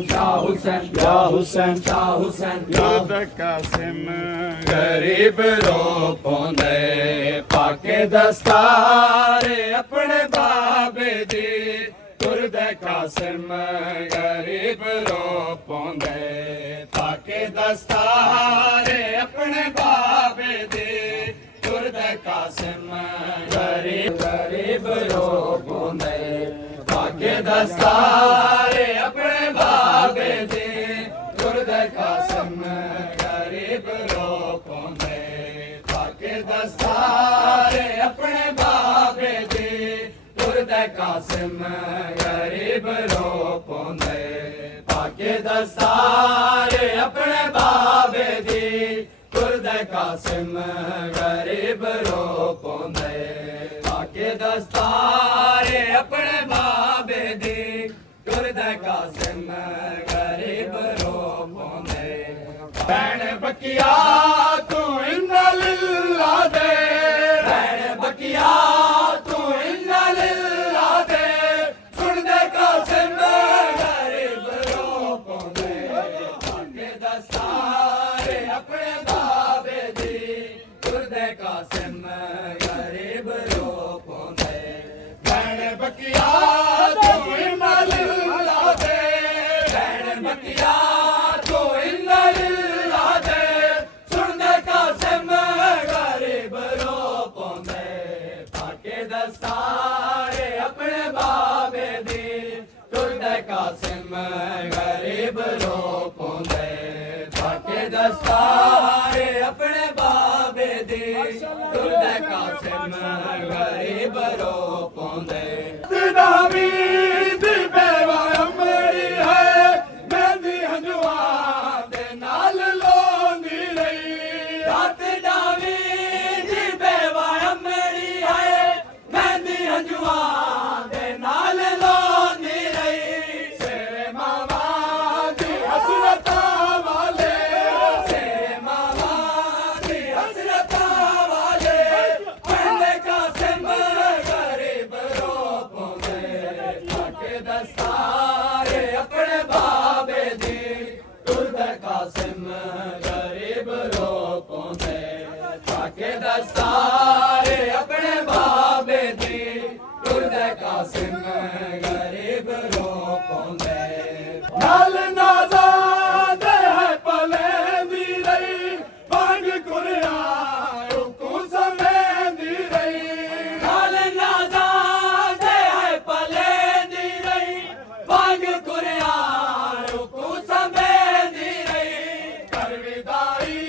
Shah Hussain, Ya Hussein, Shah Hussain, Yurd Qasim, गरीब रो पौंदे पाके दस्तारे अपने बाबे दी तुरद कासिम गरीब रो पौंदे पाके दस्तारे अपने बाबे दी तुरद कासिम गरीब रो पौंदे पाके दस्तारे अपने बाबे दी तुरद कासिम गरीब रो पौंदे पाके दस्तारे अपने बाबे दी तुरद कासिम गरीब रो पौंदे पाके दस्तारे अपने बाबे दी तुरद कासिम गरीब रो पौंदे पाके दस्तारे अपने बाबे दी तुरद कासिम गरीब रो पौंदे भैन बकिया तू इन्ना लिल्ला दे भैन बकिया तू इन्ना लिल्ला दे सुन दे कासिम गरीब रो पौंदे पाके दस्तारे अपने बाबे दी तुरद कासिम गरीब रो पौंदे भैन बकिया तू इन्ना लिल्ला दे भैन बकिया तू इन्ना लिल्ला दे सुन दे कासिम गरीब रो पौंदे पाके दस्तारे अपने बाबे दी तुरद कासिम गरीब रो पौंदे पाके दस्तारे अपने बाबे दी तुरद कासिम गरीब रो पौंदे दावी दी बेवा अमरी है मेहंदी हंजुआ दे नाल लोंदी रही रात दावी दी बेवा अमरी है मेहंदी हंजुआ दे नाल लोंदी रही सेरे मावा दी हसरता वाले सेरे मावा दी हसरता वाले पहले कासिम गरीब रो पौंदे पाके दस्तारे अपने बाबे दी तुरद कासिम गरीब रो पौंदे पाके दस्तारे अपने बाबे दी तुरद कासिम गरीब रो पौंदे नाल नाजा दे है पले दी रही बाग कुरिया रुकू समेंदी रही नाल नाजा दे है पले दी रही बाग कुरिया रुकू समेंदी रही करविदाई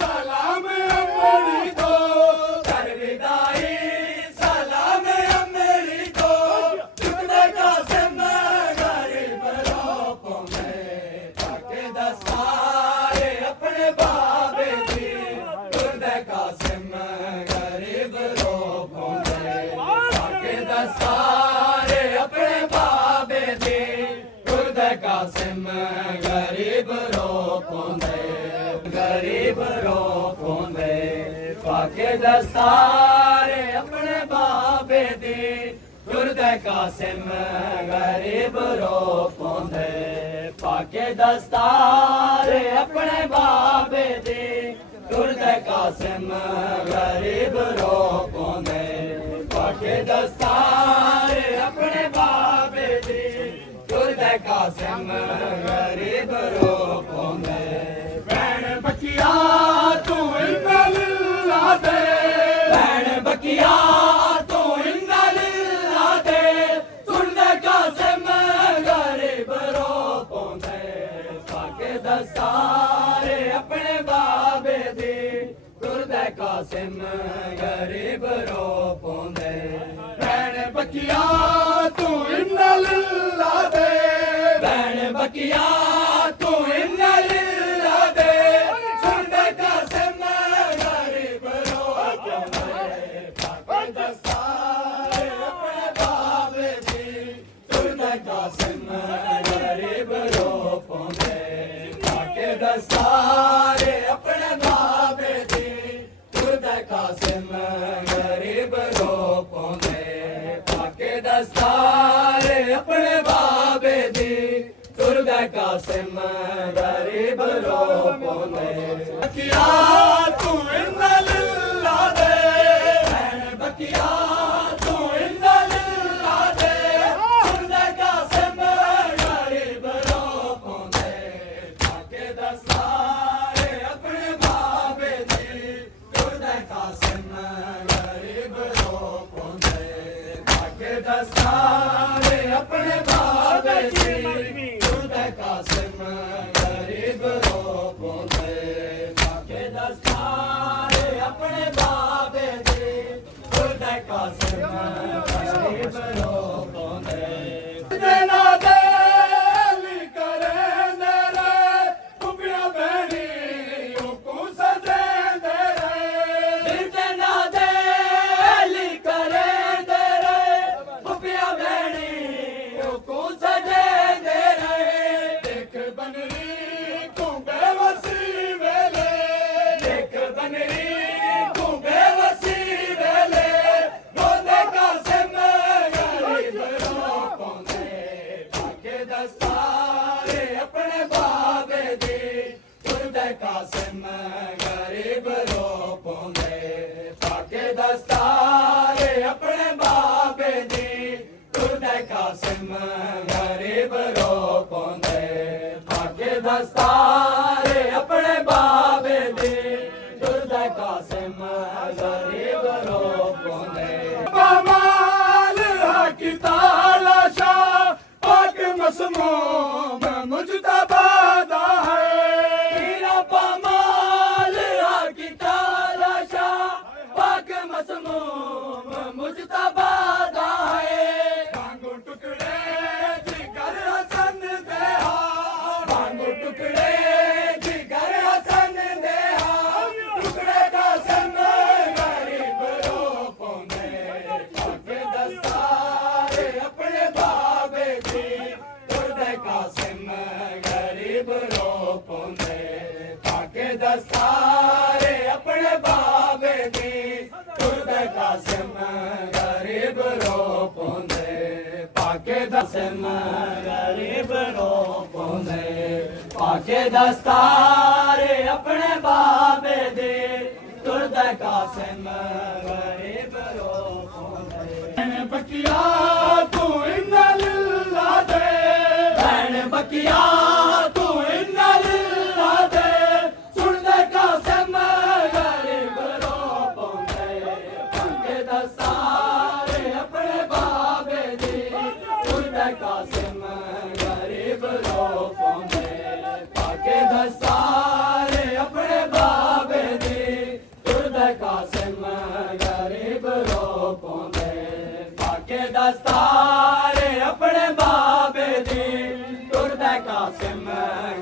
सलाम अमरी दो करविदाई सलाम अमरी दो तुरद कासिम गरीब रो पौंदे पाके दस्तारे अपने बाबे दी तुरद कासिम गरीब रो पौंदे पाके दस्तारे अपने बाबे दी तुरद कासिम गरीब रो पौंदे गरीब रो पौंदे पाके दस्तारे अपने बाबे दी तुरद कासिम गरीब रो पौंदे पाके दस्तारे अपने बाबे दी तुरद कासिम गरीब रो पौंदे पाके दस्तारे अपने बाबे दी तुरद कासिम गरीब रो पौंदे भैन बकिया तू इन्ना लिल्ला दे भैन बकिया तू इन्ना लिल्ला दे सुन दे कासिम गरीब रो पौंदे पाके दस्तारे अपने बाबे दी तुरद कासिम गरीब रो पौंदे भैन बकिया तू इन्ना लिल्ला दे भैन बकिया तू इन्ना लिल्ला दे सुन दे कासिम गरीब रो पौंदे पाके दस्तारे अपने बाबे दी तुरद कासिम गरीब रो पौंदे पाके दस्तारे अपने बाबे दी तुरद कासिम गरीब रो पौंदे पाके दस्तारे अपने बाबे दी तुरद तुरदा कासिम गरीब रो पोंदे बकिया तू इन्ना लिल्ला दे भैन बकिया तू इन्ना लिल्ला दे तुरदा कासिम गरीब रो पोंदे ताके दस्तारे अपने बाबे दी तुरदा कासिम गरीब रो पोंदे ताके दस्तारे अपने बाबे दी तुरदा कासिम गरीब रो पोंदे ताके दस्तारे अपने बाबे दी तुरदा कासिम गरीब रो पोंदे देना दे ली करेंदे रे कुपिया बहनी को सजेंदे रे देना दे ली करेंदे रे कुपिया बहनी को सजेंदे रे देख बनरी को बेवसी वेले देख बनरी को बेवसी वेले रोंदे कासिम गरीब रो पोंदे ताके दस्तारे अपने बाबे दी तुरदा कासिम गरीब रो पोंदे ताके दस्तारे अपने बाबे दी तुरदा कासिम गरीब रो पोंदे ताके दस्तारे अपने बाबे दी तुरदा कासिम गरीब रो पोंदे कमाल हकी तालाशा पाक मसमूम मुजतबा दा है हीरा कमाल हकी तालाशा पाक मसमूम मुजतबा दा है भांगो टुकड़े जिगर हसन दे हा भांगो टुकड़े जिगर हसन दे हा टुकड़े कासिम गरीब रो पोंदे ताके दस्तारे अपने बाबे दी तुरदा कासिम गरीब रो पोंदे ताके दस्तारे अपने बाबे दी तुरदा कासिम गरीब रो पोंदे ताके कासिम गरीब रो पोंदे ताके दस्तारे अपने बाबे दी तुरदा कासिम गरीब रो पोंदे बकिया तू इन्ना लिल्ला दे भैन बकिया तू इन्ना लिल्ला दे सुनदा कासिम गरीब रो पोंदे ताके दस्तारे अपने बाबे दी तुरदा कासिम गरीब रो पोंदे ताके दस्तारे अपने बाबे दी तुरदा कासिम गरीब रो पोंदे ताके दस्तारे अपने बाबे दी तुरदा कासिम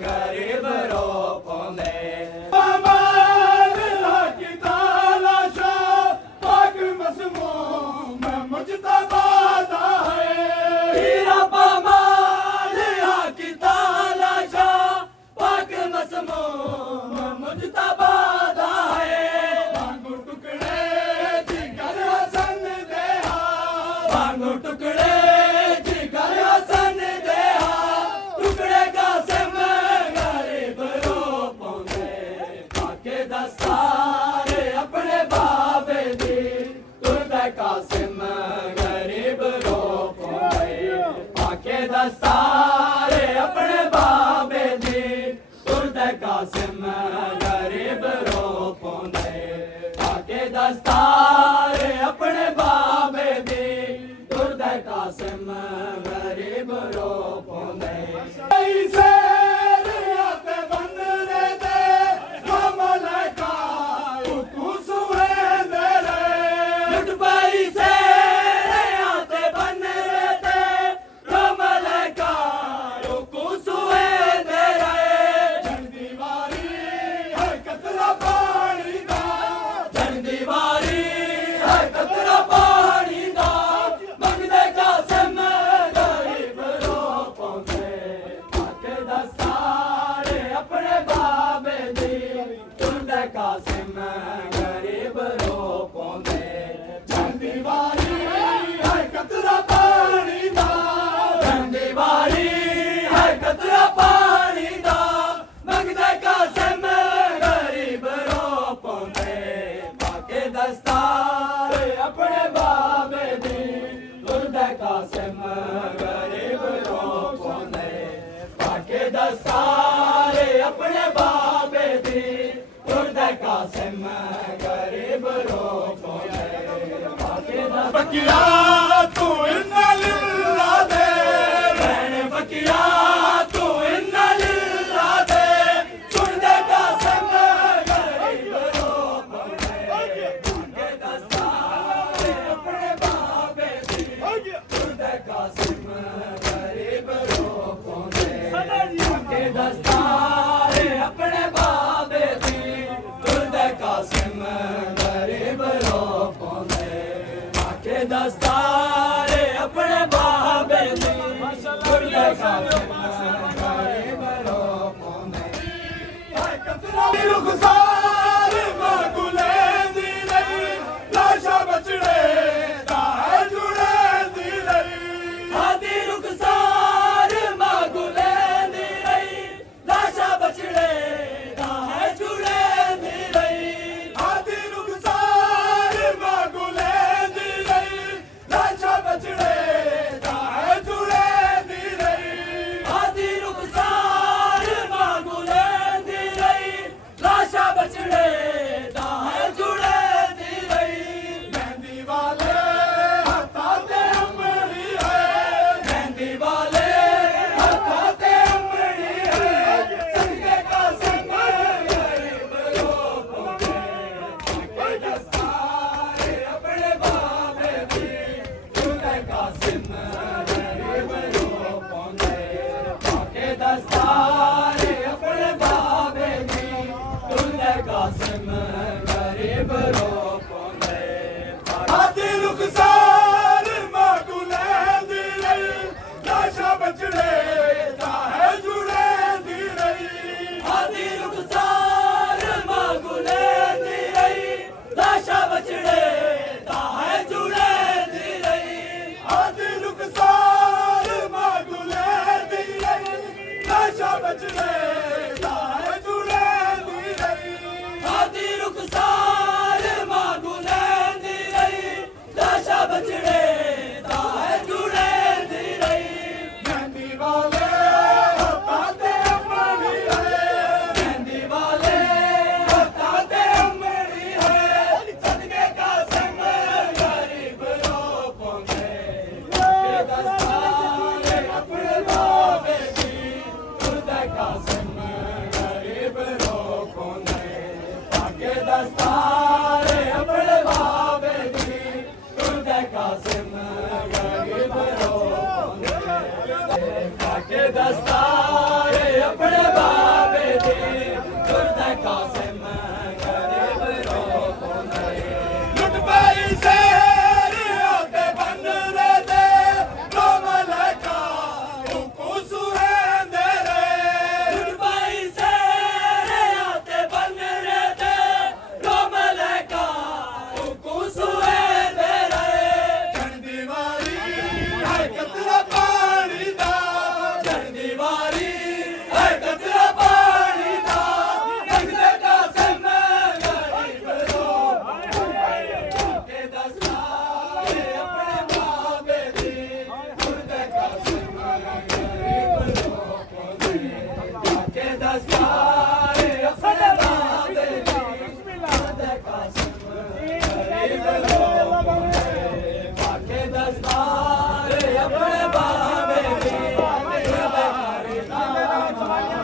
गरीब रो पोंदे कमाल हकी तालाशा पाक मसमूम मुजतबा दा है हीरा कमाल हकी तालाशा पाक मसमूम मुजतबा दा है भांगो टुकड़े जिगर हसन दे हा भांगो टुकड़े जिगर हसन दे हा टुकड़े कासिम गरीब रो पोंदे ताके दस्तारे अपने बाबे दी तुरदा कासिम गरीब रो पोंदे ताके दस्तारे अपने बाबे दी तुरदा कासिम गरीब रो पोंदे ताके दस्तारे अपने बाबे दी तुरदा कासिम गरीब रो पोंदे शेर आते बंदरे दे मलका तू सुहे दे रे लुट पाई शेर आते बंदरे दे मलका तू सुहे दे रे जन दीवारी है कतरा पानी दा जन दीवारी है कतरा पानी दा मंगदे कासिम गरीब रो पोंदे ताके दस्तारे अपने बाबे दी तुरदा कासिम गरीब रो पोंदे जन दीवारी है कतरा पानी दा जन दीवारी है कतरा दस्तारे अपने बाबे दी तुरदे कासिम गरीब रोको बकिया तू इन्ना लिल्ला दे भैन बकिया तू इन्ना लिल्ला दे तुरदे कासिम गरीब रोको दस्तारे अपने बाबे दी तुरदे कासिम गरीब रोको दस्तारे अपने बाबे दी तुरदे कासिम गरीब रोको दस्तारे अपने बाबे दी तुरदे कासिम गरीब रोको रुखसार मगुले दी रही लाशा बचड़े ताहे जुड़े दी रही हादी रुखसार मगुले दी रही लाशा बचड़े ताहे जुड़े दी रही हादी रुखसार मगुले दी रही लाशा बचड़े ताहे जुड़े दी रही हादी रुखसार मगुले दी रही लाशा बचड़े ताहे जुड़े दी रही मेहंदी वाले हत्था ते अमड़ी है मेहंदी वाले हत्था ते अमड़ी है सदके कासिम गरीब लोगों के दस्तारे अपने बाबे दी तुरदे कासिम गरीब लोगों के दस्तारे अपने बाबे दी तुरदे कासिम गरीब लोगों हादी रुखसार मगुले दी रही लाशा बचड़े ताहे जुड़े दी रही हादी रुखसार मगुले दी रही लाशा बचड़े ताहे जुड़े दी रही हादी रुखसार मगुले दी रही लाशा बचड़े ताहे जुड़े दी रही हादी रुखसार मगुले दी रही लाशा बचड़े ताहे जुड़े दी रही मेहंदी वाले हत्था ते अमड़ी है मेहंदी वाले हत्था ते अमड़ी है सदके कासिम गरीब लोगों के दस्तारे अपने बाबे दी तुरदे कासिम गरीब लोगों के दस्तारे अपने बाबे दी तुरदे कासिम गरीब लोगों के दस्तारे अपने बाबे दी तुरदे कासिम गरीब लोगों लुट पाई शेर होते बन रे दे लो मलका उनको सुहेंदे रे लुट पाई शेर होते बन रे दे लो मलका उनको सुहेंदे रे जन दीवारी है कतरा पानी दा जन दीवारी है कतरा पानी दा लगदे कासिम गरीब लोगों के दस्तारे अपने बाबे दी तुरदे कासिम गरीब लोगों के दस्तारे